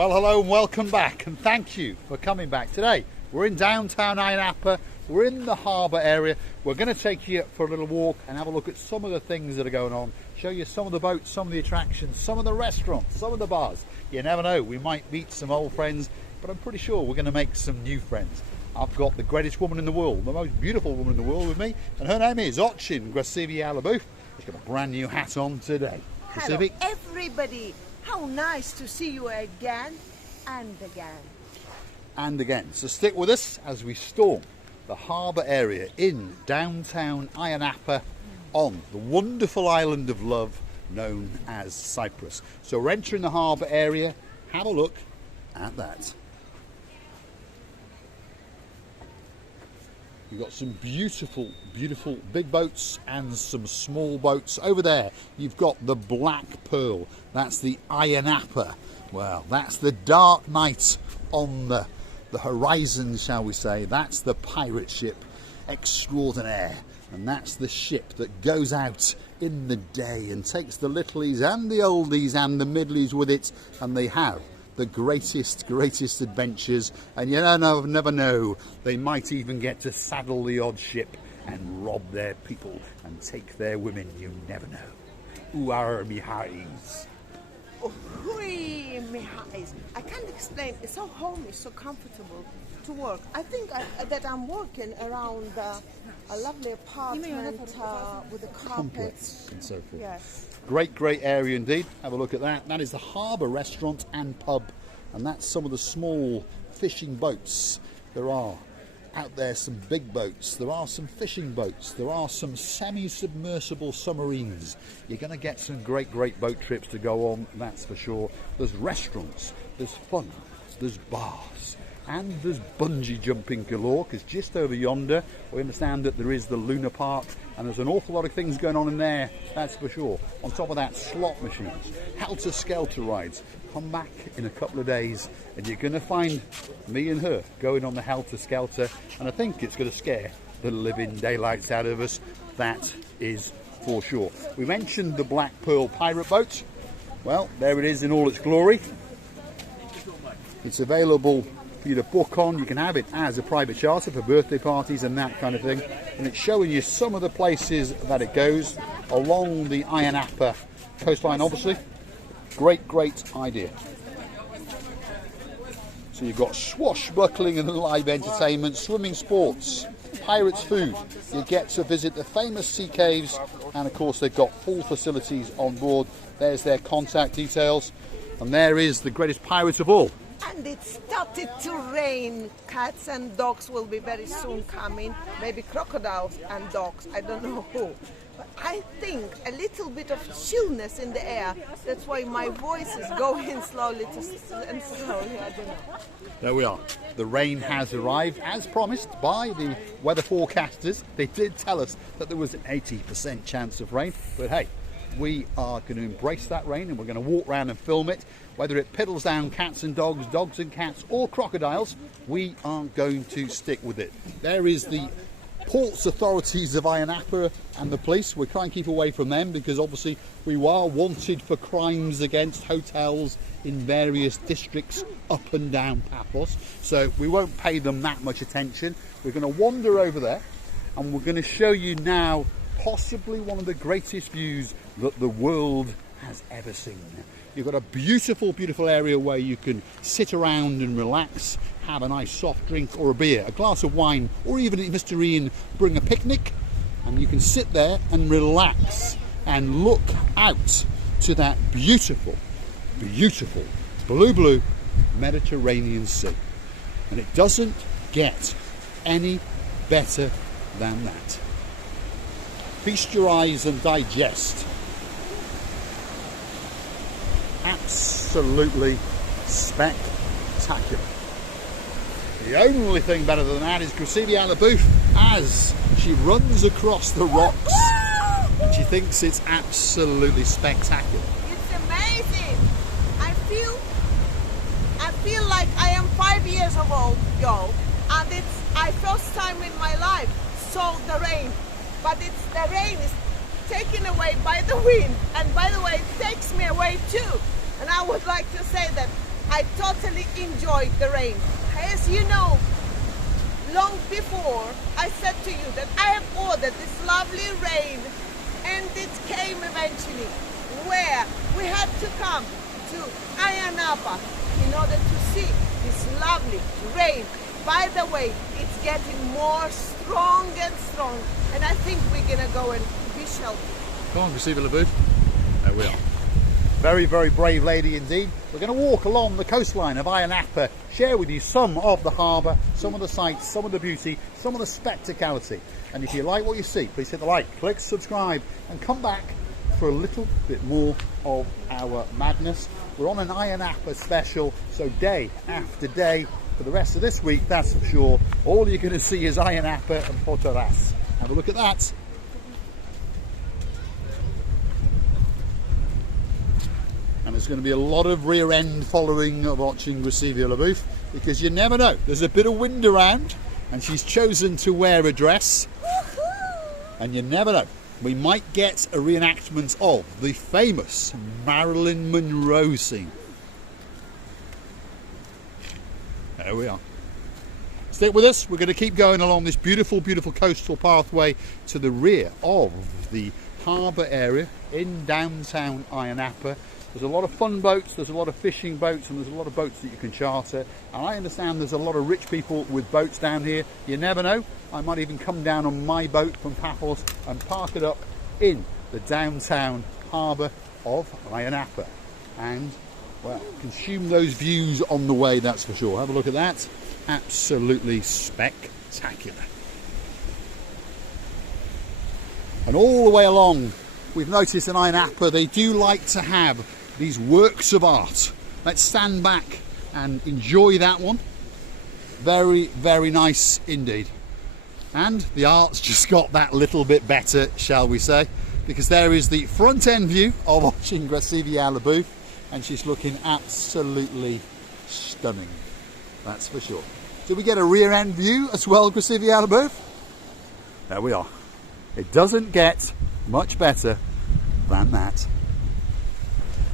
Well, hello and welcome back, and thank you for coming back. Today we're in downtown Ayia Napa, we're in the harbour area. We're going to take you for a little walk and have a look at some of the things that are going on, show you some of the boats, some of the attractions, some of the restaurants, some of the bars. You never know, we might meet some old friends, but I'm pretty sure we're going to make some new friends. I've got the greatest woman in the world, the most beautiful woman in the world with me, and her name is Ayia Napa. She's got a brand new hat on today. Hello everybody, how nice to see you again and again. And again, so stick with us as we storm the harbour area in downtown Ayia Napa on the wonderful island of love known as Cyprus. So we're entering the harbour area, have a look at that. You've got some beautiful, beautiful big boats and some small boats. Over there, you've got the Black Pearl. That's the Ayia Napa. Well, that's the dark night on the horizon, shall we say. That's the pirate ship extraordinaire. And that's the ship that goes out in the day and takes the littlies and the oldies and the middlies with it. And they have the greatest adventures, and you never know, they might even get to saddle the odd ship and rob their people and take their women. You never know. Uar mihais. Oh, mihais. I can't explain. It's so homey, so comfortable to work. I think that I'm working around a lovely apartment with the carpets and so forth. Yes. Great area indeed. Have a look at that. That is the harbour restaurant and pub, and that's some of the small fishing boats. There are out there some big boats, there are some fishing boats, there are some semi-submersible submarines. You're going to get some great boat trips to go on, that's for sure. There's restaurants, there's fun, there's bars, and there's bungee jumping galore, because just over yonder we understand that there is the Luna Park, and there's an awful lot of things going on in there, that's for sure. On top of that, slot machines, helter-skelter rides. Come back in a couple of days and you're going to find me and her going on the helter-skelter, and I think it's going to scare the living daylights out of us, that is for sure. We mentioned the Black Pearl pirate boat. Well, there it is in all its glory. It's available for you to book on. You can have it as a private charter for birthday parties and that kind of thing, and it's showing you some of the places that it goes along the Ayia Napa coastline, obviously. Great idea. So you've got swashbuckling and live entertainment, swimming sports, pirates food. You get to visit the famous sea caves, and of course they've got full facilities on board. There's their contact details, and there is the greatest pirate of all. And it started to rain. Cats and dogs will be very soon coming. Maybe crocodiles and dogs. I don't know who. But I think a little bit of chillness in the air. That's why my voice is going slowly and slowly. I don't know. There we are. The rain has arrived, as promised by the weather forecasters. They did tell us that there was an 80% chance of rain. But hey, we are going to embrace that rain, and we're going to walk around and film it. Whether it piddles down cats and dogs, dogs and cats, or crocodiles, we are going to stick with it. There is the ports authorities of Ayia Napa and the police. We'll try and keep away from them, because obviously we are wanted for crimes against hotels in various districts up and down Paphos. So we won't pay them that much attention. We're going to wander over there, and we're going to show you now possibly one of the greatest views that the world has ever seen. You've got a beautiful area where you can sit around and relax, have a nice soft drink or a beer, a glass of wine, or even if Mr. Ian bring a picnic, and you can sit there and relax and look out to that beautiful blue Mediterranean Sea. And it doesn't get any better than that. Feast your eyes and digest. Absolutely spectacular. The only thing better than that is Ayia Napa as she runs across the rocks, and she thinks it's absolutely spectacular. It's amazing. I feel like I am 5 years old, and it's my first time in my life saw the rain, but the rain is taken away by the wind, and by the way, it takes me away too. And I would like to say that I totally enjoyed the rain. As you know, long before I said to you that I have ordered this lovely rain, and it came eventually, where we had to come to Ayia Napa in order to see this lovely rain. By the way, it's getting more strong and strong, and I think we're gonna go and be sheltered. Come on, Grazivia LaBouffe. There we are. Very, very brave lady indeed. We're going to walk along the coastline of Ayia Napa, share with you some of the harbour, some of the sights, some of the beauty, some of the spectacality. And if you like what you see, please hit the like, click subscribe, and come back for a little bit more of our madness. We're on an Ayia Napa special, so day after day, for the rest of this week, that's for sure, all you're going to see is Ayia Napa and Fortaras. Have a look at that. And there's going to be a lot of rear end following watching Grazivia LaBouffe, because you never know. There's a bit of wind around and she's chosen to wear a dress. And you never know. We might get a reenactment of the famous Marilyn Monroe scene. There we are. Stick with us. We're going to keep going along this beautiful, beautiful coastal pathway to the rear of the harbour area in downtown Ayia Napa. There's a lot of fun boats, there's a lot of fishing boats, and there's a lot of boats that you can charter. And I understand there's a lot of rich people with boats down here. You never know. I might even come down on my boat from Paphos and park it up in the downtown harbour of Ayia Napa. And, well, consume those views on the way, that's for sure. Have a look at that. Absolutely spectacular. And all the way along, we've noticed in Ayia Napa they do like to have these works of art. Let's stand back and enjoy that one. Very, very nice indeed. And the art's just got that little bit better, shall we say, because there is the front end view of watching Grazivia LaBouffe, and she's looking absolutely stunning, that's for sure. Did we get a rear end view as well, Grazivia LaBouffe? There we are. It doesn't get much better than that.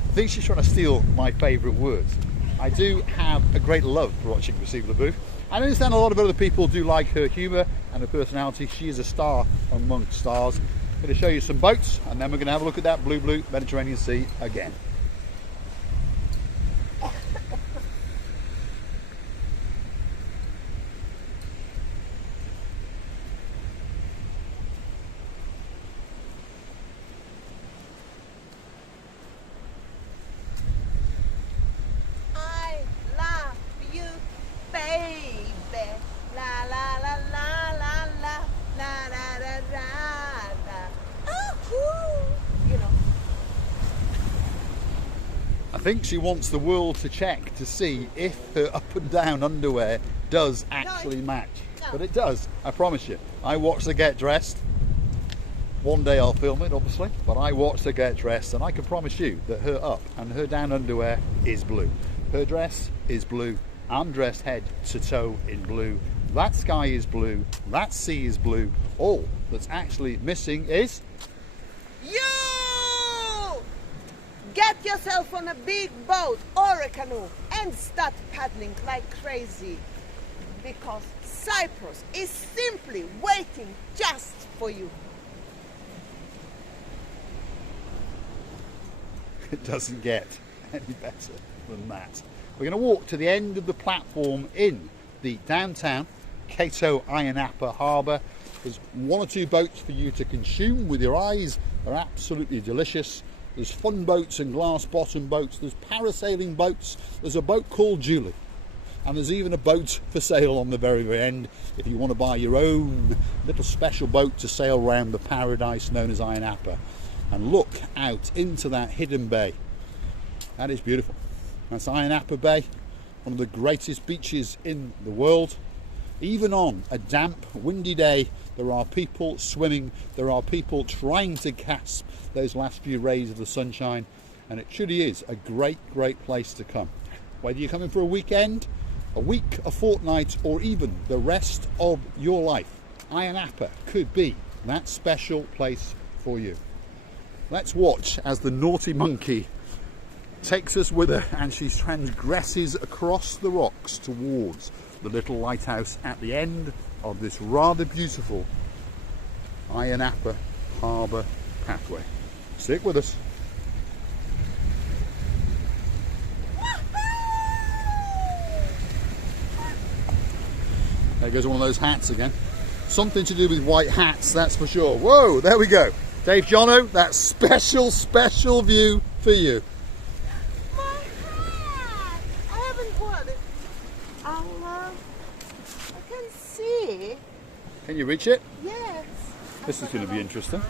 I think she's trying to steal my favourite words. I do have a great love for watching Grazivia LaBouffe. I understand a lot of other people do like her humour and her personality. She is a star amongst stars. I'm going to show you some boats, and then we're going to have a look at that blue Mediterranean Sea again. I think she wants the world to check to see if her up and down underwear does actually match. No. But it does, I promise you. I watched her get dressed. One day I'll film it, obviously, but I watched her get dressed, and I can promise you that her up and her down underwear is blue. Her dress is blue. I'm dressed head to toe in blue. That sky is blue. That sea is blue. All that's actually missing is... you! Get yourself on a big boat or a canoe and start paddling like crazy, because Cyprus is simply waiting just for you. It doesn't get any better than that. We're going to walk to the end of the platform in the downtown Cato Ayia Napa harbour. There's one or two boats for you to consume with your eyes. They're absolutely delicious. There's fun boats and glass bottom boats. There's parasailing boats. There's a boat called Julie. And there's even a boat for sale on the very, very end if you want to buy your own little special boat to sail around the paradise known as Ayia Napa. And look out into that hidden bay. That is beautiful. That's Ayia Napa Bay, one of the greatest beaches in the world. Even on a damp, windy day, there are people swimming, there are people trying to grasp those last few rays of the sunshine, and it truly is a great, great place to come. Whether you're coming for a weekend, a week, a fortnight, or even the rest of your life, Ayia Napa could be that special place for you. Let's watch as the naughty monkey takes us with her, and she transgresses across the rocks towards the little lighthouse at the end of this rather beautiful Ayia Napa harbour pathway. Stick with us. There goes one of those hats again. Something to do with white hats, that's for sure. Whoa, there we go. Dave Jono, that special view for you. My hat! I haven't got it. I can see. Can you reach it? Yes. This is going to be interesting.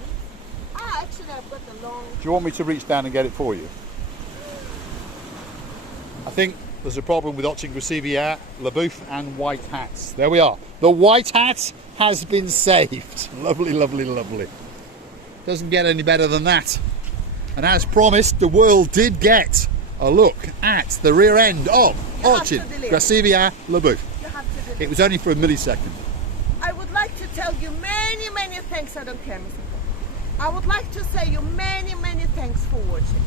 Ah, actually I've got the long... Do you want me to reach down and get it for you? I think there's a problem with Octing Grasivier, LaBouffe and white hats. There we are. The white hat has been saved. Lovely, lovely, lovely. Doesn't get any better than that. And as promised, the world did get a look at the rear end of Octing Grasivier, LaBouffe. It was only for a millisecond. I would like to tell you many, many thanks. I don't care, Mr. Paul. I would like to say you many, many thanks for watching.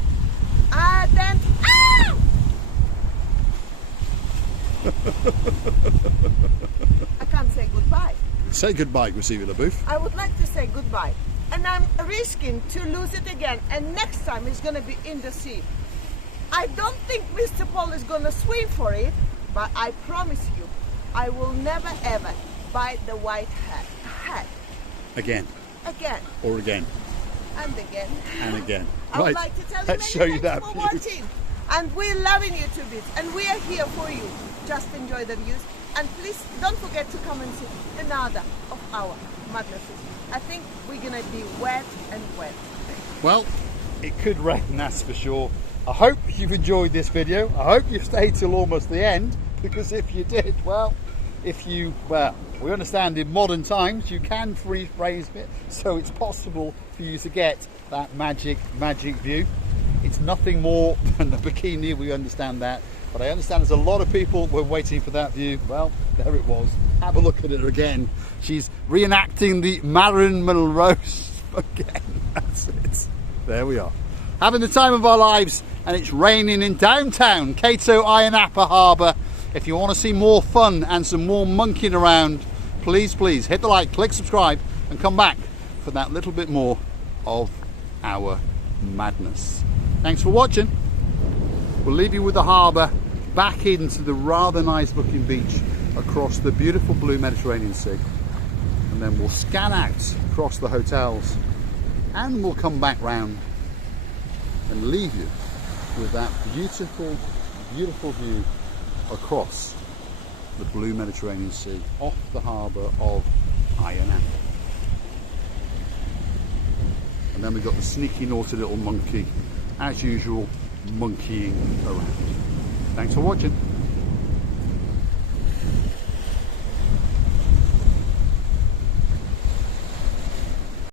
Then... Ah! I can't say goodbye. Say goodbye, Grasivier, LaBouffe. I would like to say goodbye. And I'm risking to lose it again. And next time it's going to be in the sea. I don't think Mr. Paul is going to swim for it. But I promise you, I will never ever buy the white hat. Again. Again. Or again. And again. And again. I would like to tell you Let's many show you thanks that for view. watching. And we're loving you to bits. And we are here for you. Just enjoy the views. And please don't forget to come and see another of our madnesses. I think we're going to be wet and wet. Well, it could rain, that's for sure. I hope you've enjoyed this video. I hope you've stayed till almost the end, because if you did, well, we understand in modern times you can freeze it, so it's possible for you to get that magic view. It's nothing more than the bikini, we understand that, but I understand there's a lot of people were waiting for that view. Well, there it was. Have a look at it again. She's reenacting the Marika Monroe again. That's it. There we are. Having the time of our lives, and it's raining in downtown Cato Ayia Napa Harbour. If you want to see more fun and some more monkeying around, please hit the like, click subscribe, and come back for that little bit more of our madness. Thanks for watching. We'll leave you with the harbour, back into the rather nice looking beach across the beautiful blue Mediterranean Sea, and then we'll scan out across the hotels, and we'll come back round and leave you with that beautiful view across the blue Mediterranean Sea off the harbour of Ayia Napa. And then we've got the sneaky naughty little monkey, as usual, monkeying around. Thanks for watching.